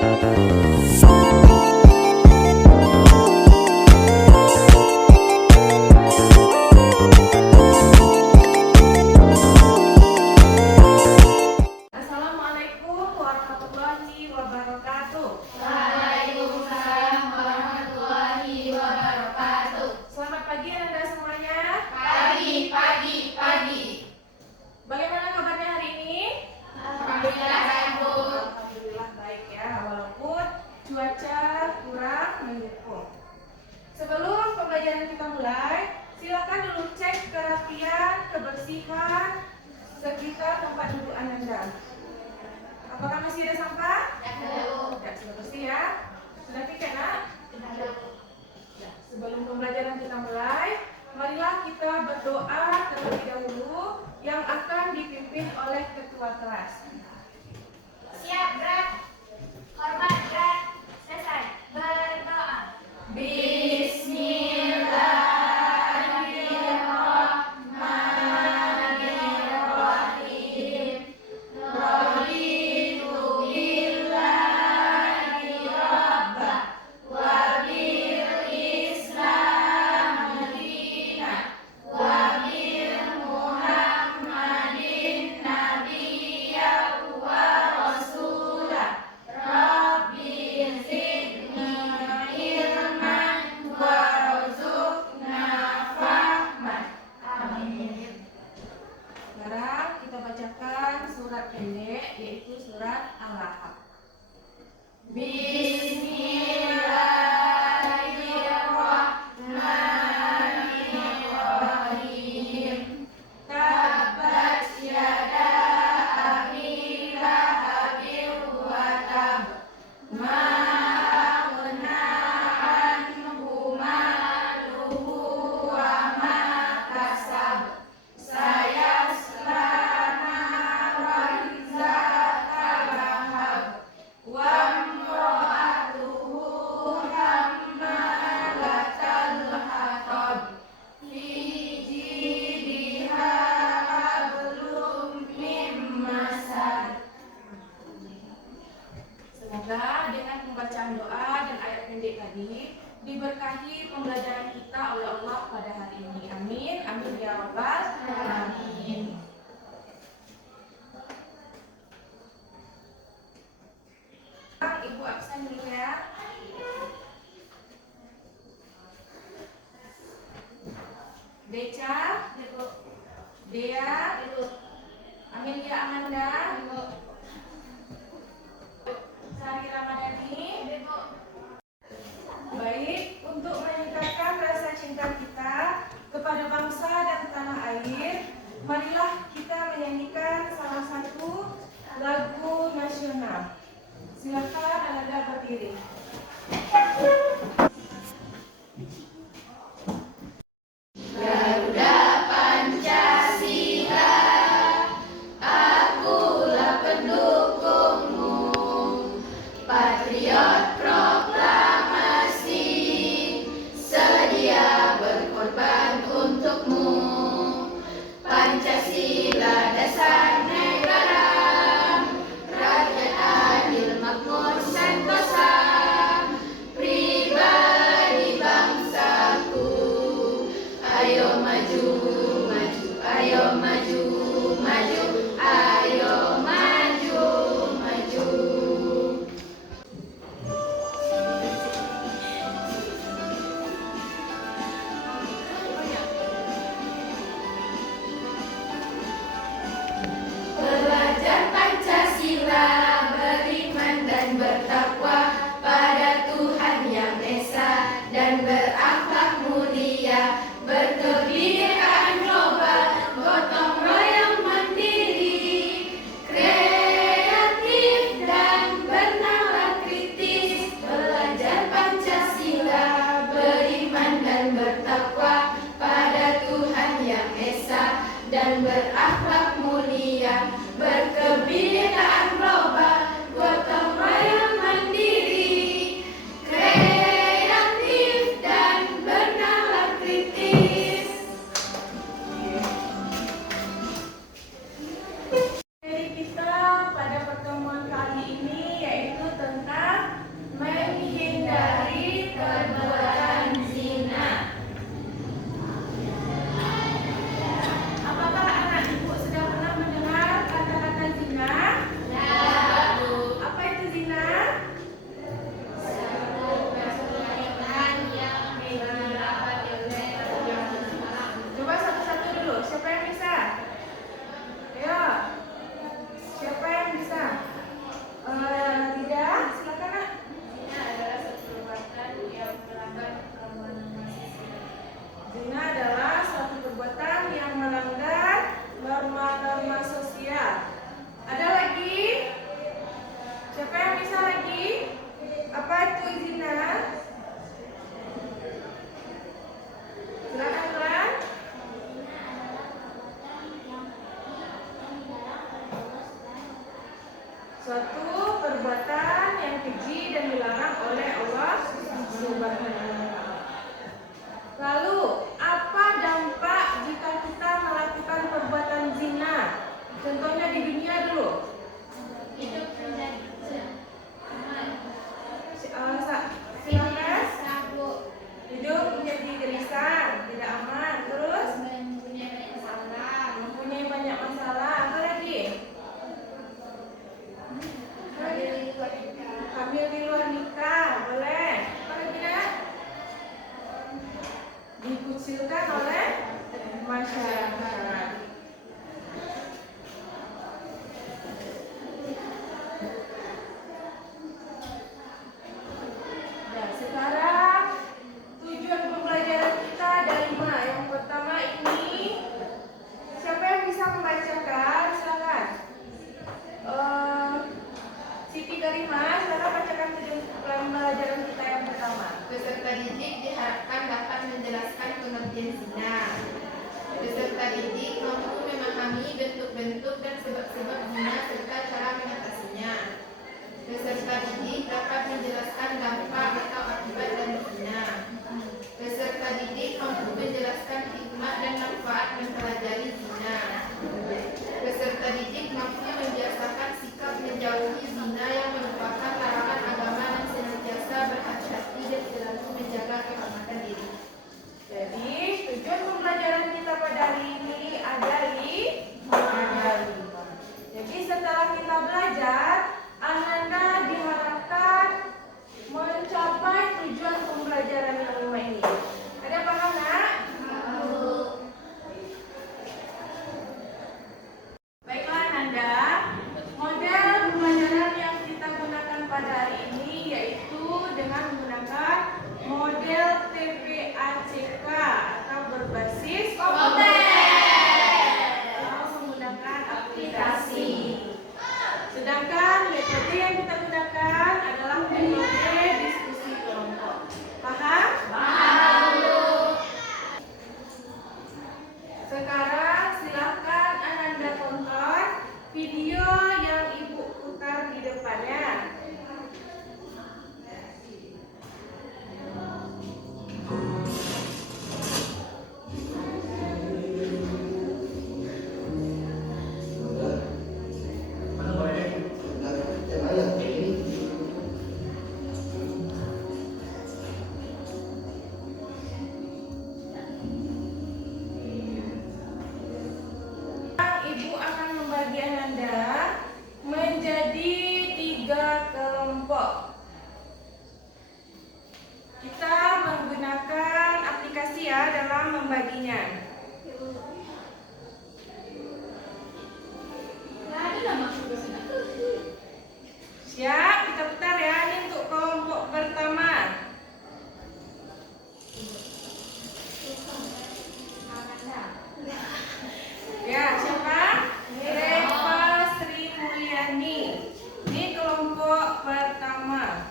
Assalamualaikum warahmatullahi wabarakatuh. Waalaikumsalam warahmatullahi wabarakatuh. Selamat pagi Anda semuanya. Pagi. Bagaimana kabarnya hari ini? Alhamdulillah baik, Bu. Alhamdulillah baik ya, walaupun cuaca kurang mendukung. Sebelum pembelajaran kita mulai, silakan dulu cek kerapian, kebersihan sekitar tempat duduk Anda. Apakah masih ada sampah? Ya, sudah bersih ya. Sudah tiket nak? Ya, sebelum pembelajaran kita mulai, marilah kita berdoa terlebih dahulu yang akan dipimpin oleh ketua kelas. Siap, Brad. Hormat, Brad. Selesai. Berdoa. Bismillahirrahmanirrahim. Raditu billahi rabba wa bil Islam dina wa bil Muhammadin nabiyyan wa rasulah. Rabbi zidni ilman warzuqna fahman. Amin. Sekarang kita bacakan surat pendek, yaitu surat Al-Lahab. Bismillahirrahmanirrahim. Tabbat yada abi lahabin wa tab. Ma aghna anhu maluhu wa ma kasab. Sayasla naran zata lahab. Wa imra'atuhu hammalatal hatab. Fi jidha hablum min masad. Semoga dengan pembacaan doa dan ayat pendek tadi diberkahi pembelajaran kita oleh Allah pada hari ini. Amin. Amin ya rabbal alamin. Ibu absen dulu ya. Beca, Dea, Amelia Amanda, Sari Ramadhani. Baik, untuk meningkatkan rasa cinta kita kepada bangsa dan tanah air, marilah kita menyanyikan salah satu lagu nasional. Silakan Anda berdiri. Garuda Pancasila, akulah pendukungmu. Patriot proklamasi, sedia berkorban untukmu. Pancasila dasar negara, rakyat adil makmur sentosa. Apa itu zina? Silakan ulang. Suatu perbuatan yang keji dan dilarang oleh Allah Subhanahu wa Ta'ala. Lalu, apa dampak jika kita melakukan perbuatan zina? Contohnya di dunia dulu. Hidup menjadi Silakan. sabuk, Hidup menjadi gelisah, tidak aman. Terus mempunyai banyak masalah, mempunyai banyak masalah. Apa lagi? Hamil di luar nikah, boleh. Apa lagi nak? Dikucilkan oleh masyarakat. Nah, sekarang tujuan pembelajaran kita ada 5. Yang pertama ini, siapa yang bisa membacakan? Silakan. Siti Karima, silakan bacakan tujuan pembelajaran kita yang pertama. Peserta didik diharapkan dapat menjelaskan pengertian zina. Peserta didik mampu memahami bentuk-bentuk dan sebab-sebab zina serta cara mengatasinya. Peserta didik dapat menjelaskan dampak atau akibat dari zina. Peserta didik mampu menjelaskan hikmah dan manfaat mempelajari zina. Peserta didik mampu membiasakan sikap menjauhi zina yang merupakan larangan agama dan senantiasa berhati-hati dan selalu menjaga kehormatan diri. Jadi, tujuan pembelajaran kita pada hari ini ada 5. Jadi, setelah kita belajar, Ananda diharapkan mencapai tujuan pembelajaran yang 5 ini. Ada paham nak? Baiklah Ananda, model pembelajaran yang kita gunakan pada hari ini yaitu dengan menggunakan model TPACK atau berbasis atau menggunakan aplikasi. Sedangkan metode yang kita gunakan adalah metode diskusi kelompok. Paham? Sekarang silakan Ananda tonton video yang Ibu putar di depannya. Ibu akan membagi Ananda menjadi 3 kelompok. Kita menggunakan aplikasi ya dalam membaginya. Siap, kita putar ya. Ini untuk kelompok pertama. Ya, siapa? Reva Sri Mulyani. Ini kelompok pertama.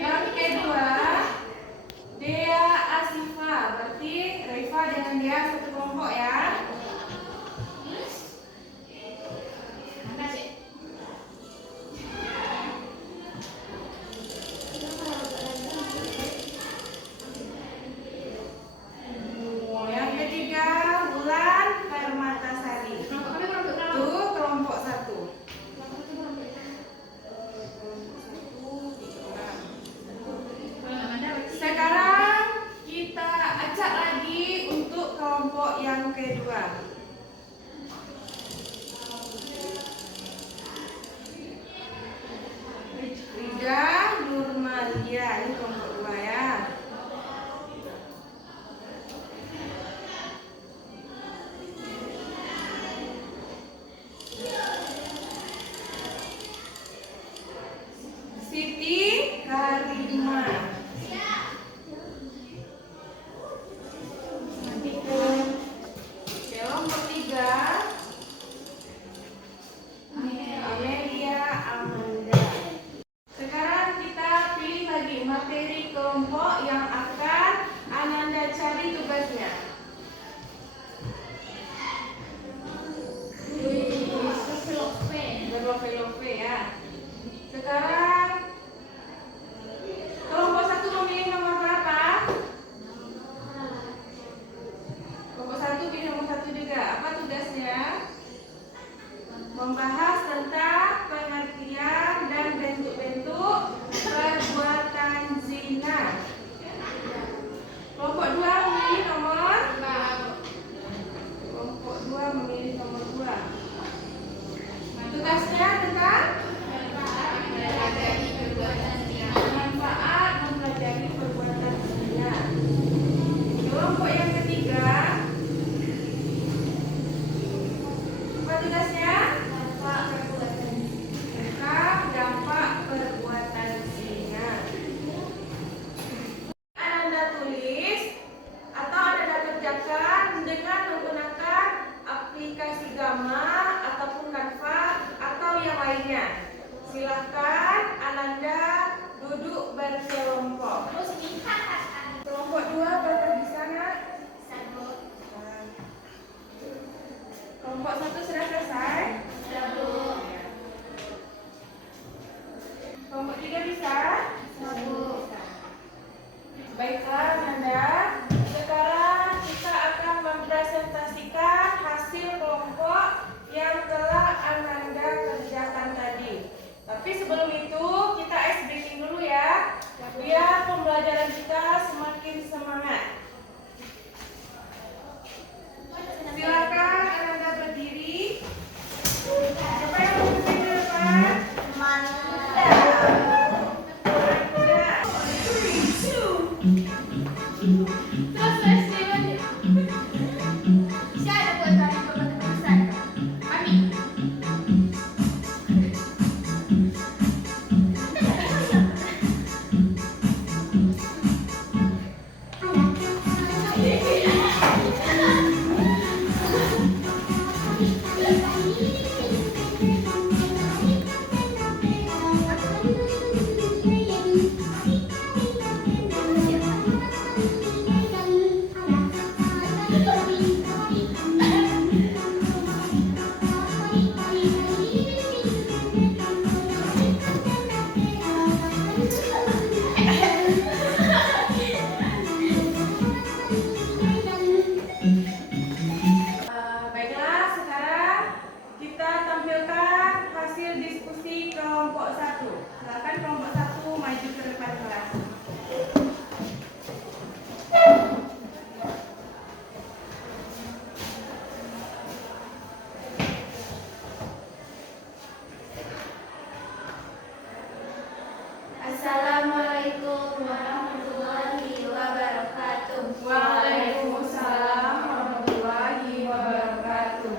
Yang kedua Kelompok yang ketiga, apa tugasnya? Dampak perbuatan zina. Anda tulis atau Anda kerjakan dengan menggunakan aplikasi Gamma ataupun Canva atau yang lainnya. Silahkan Ananda duduk berkelompok. Kelompok 2 berada di sana. Kelompok 1 sudah selesai. Kelompok 3 bisa? Baiklah Ananda, sekarang kita akan mempresentasikan hasil kelompok yang telah Ananda kerjakan tadi. Tapi sebelum itu kita ice breaking dulu ya, biar pembelajaran kita semakin semangat. Silakan Ananda berdiri. Siapa yang mau berdiri di depan? Baiklah, sekarang kita tampilkan hasil diskusi kelompok 1. Silakan kelompok 1 maju ke depan kelas. Assalamualaikum warahmatullahi wabarakatuh. Waalaikumsalam warahmatullahi wabarakatuh.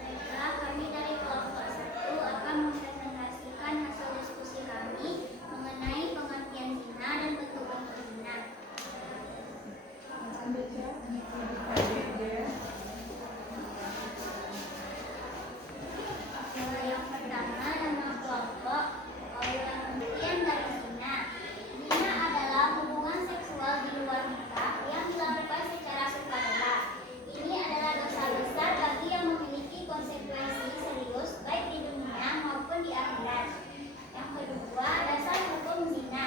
Baiklah, kami dari kelompok 1 akan mempresentasikan hasil diskusi kami mengenai pengertian zina dan bentuk-bentuk zina. Yang pertama, nama kelompok pengertian dari zina. Zina adalah hubungan seksual di luar nikah yang dilakukan secara sukarela. Ini adalah dosa besar bagi yang memiliki konsekuensi serius baik di dunia maupun di akhirat. Yang kedua, dasar hukum zina.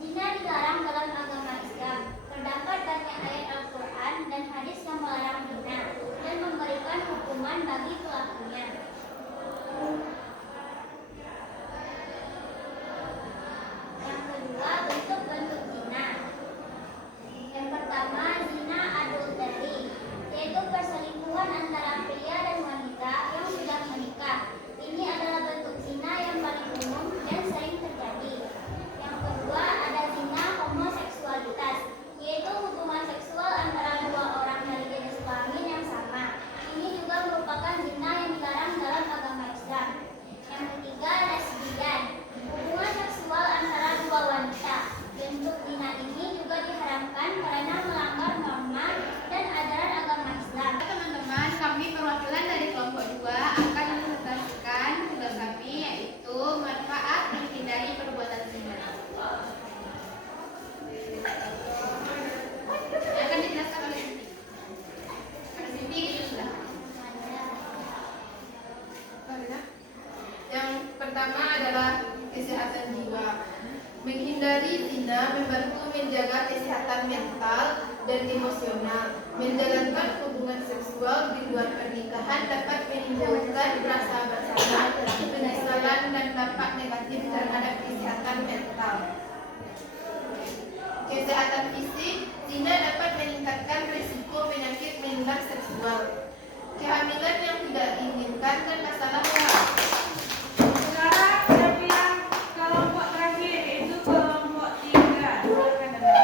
Zina dilarang dalam agama Islam. Terdapat banyak ayat Al-Quran dan hadis yang melarang zina dan memberikan hukuman bagi pelakunya. Yang kedua, bentuk-bentuk zina. Yang pertama, zina adulteri, yaitu perselingkuhan antara pria dan wanita yang sudah menikah. Ini adalah bentuk zina yang paling umum dan sering terjadi. Yang kedua, ada zina homoseksualitas, yaitu hubungan seksual antara dua orang dari jenis kelamin yang sama. Ini juga merupakan zina yang dilarang dalam agama Islam. Yang ketiga, lesbian, hubungan seksual antara dua wanita. Bentuk zina ini juga diharamkan karena melanggar norma dan ajaran agama Islam. Teman-teman, kami perwakilan dari kelompok 2 akan mempresentasikan tugas kami, yaitu manfaat menghindari perbuatan zina. Yang akan dijelaskan oleh Siti itu sudah. Yang pertama adalah kesehatan jiwa. Menghindari zina membantu menjaga kesehatan mental dan emosional. Menjalankan hubungan seksual di luar pernikahan dapat menimbulkan rasa bersalah, penyesalan, dan dampak negatif terhadap kesehatan mental. Kesehatan fisik, zina dapat meningkatkan risiko penyakit menular seksual, kehamilan yang tidak diinginkan, dan masalah uang. Sekarang kita bilang kelompok terakhir, yaitu kelompok 3. Silakan Anda.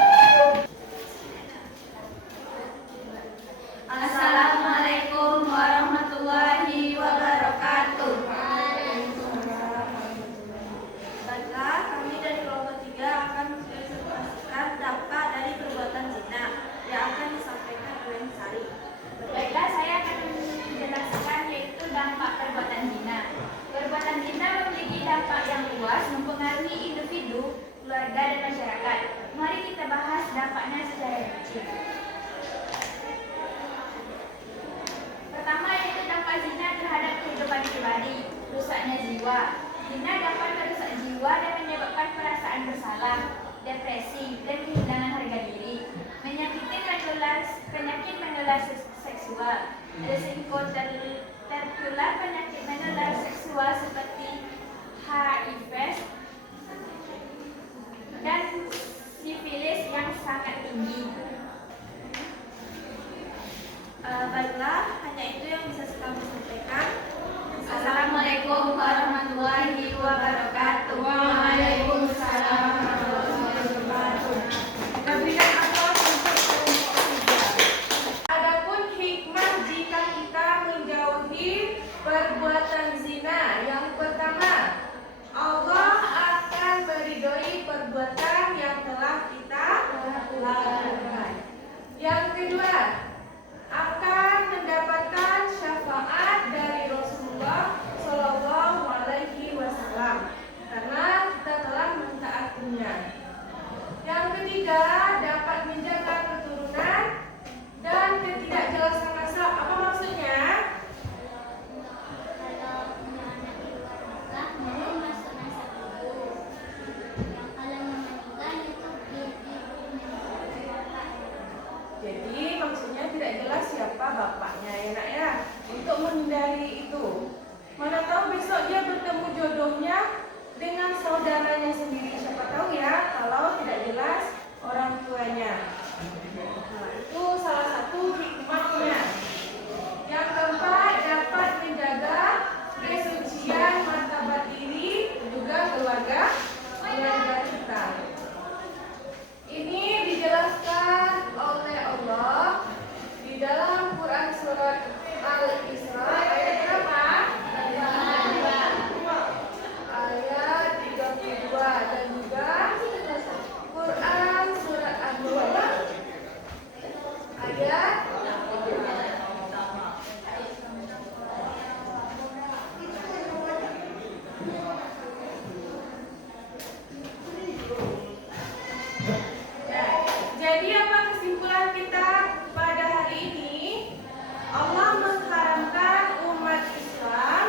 menular seksual. Risiko tertular penyakit menular seksual seperti HIV dan sifilis yang sangat tinggi. Baiklah, hanya itu yang bisa kami sampaikan. Assalamualaikum warahmatullahi wabarakatuh. Waalaikumsalam warahmatullahi wabarakatuh. Kita berikan aplaus untuk kelompok 3. Adapun hikmah jika kita menjauhi perbuatan zina. Yang pertama, Allah akan meridhoi perbuatan yang telah kita lakukan. Yang kedua, akan mendapatkan syafaat dari Rasulullah Shallallahu Alaihi Wasallam karena kita telah mentaatinya. Yang ketiga, dapat menjaga keturunan dan ketidakjelasan nasab. Apa maksudnya? Kalau punya anak di luar nikah, mau masuk nasab dulu. Yang kalau yang menikah itu di bapak. Jadi maksudnya tidak jelas siapa bapaknya ya nak ya. Untuk menghindari itu, mana tahu besok dia bertemu jodohnya dengan saudaranya sendiri. Siapa tahu ya kalau tidak jelas orang tuanya. Nah, itu salah satu hikmahnya. Yang keempat, dapat menjaga kesucian martabat diri juga keluarga kita. Ini dijelaskan oleh Allah di dalam Quran surat Al-Isra ayat berapa? Ayat 32 dan juga Quran surat An-Nur ayat 3. Jadi apa kesimpulan kita pada hari ini? Allah mengharamkan umat Islam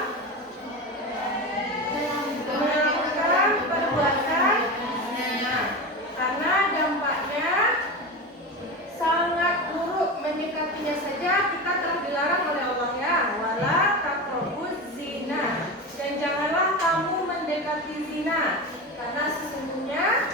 melakukan perbuatan zina karena dampaknya sangat buruk. Mendekatinya saja kita telah dilarang oleh Allah ya, wala taqrabuz zina, dan janganlah kamu mendekati zina karena sesungguhnya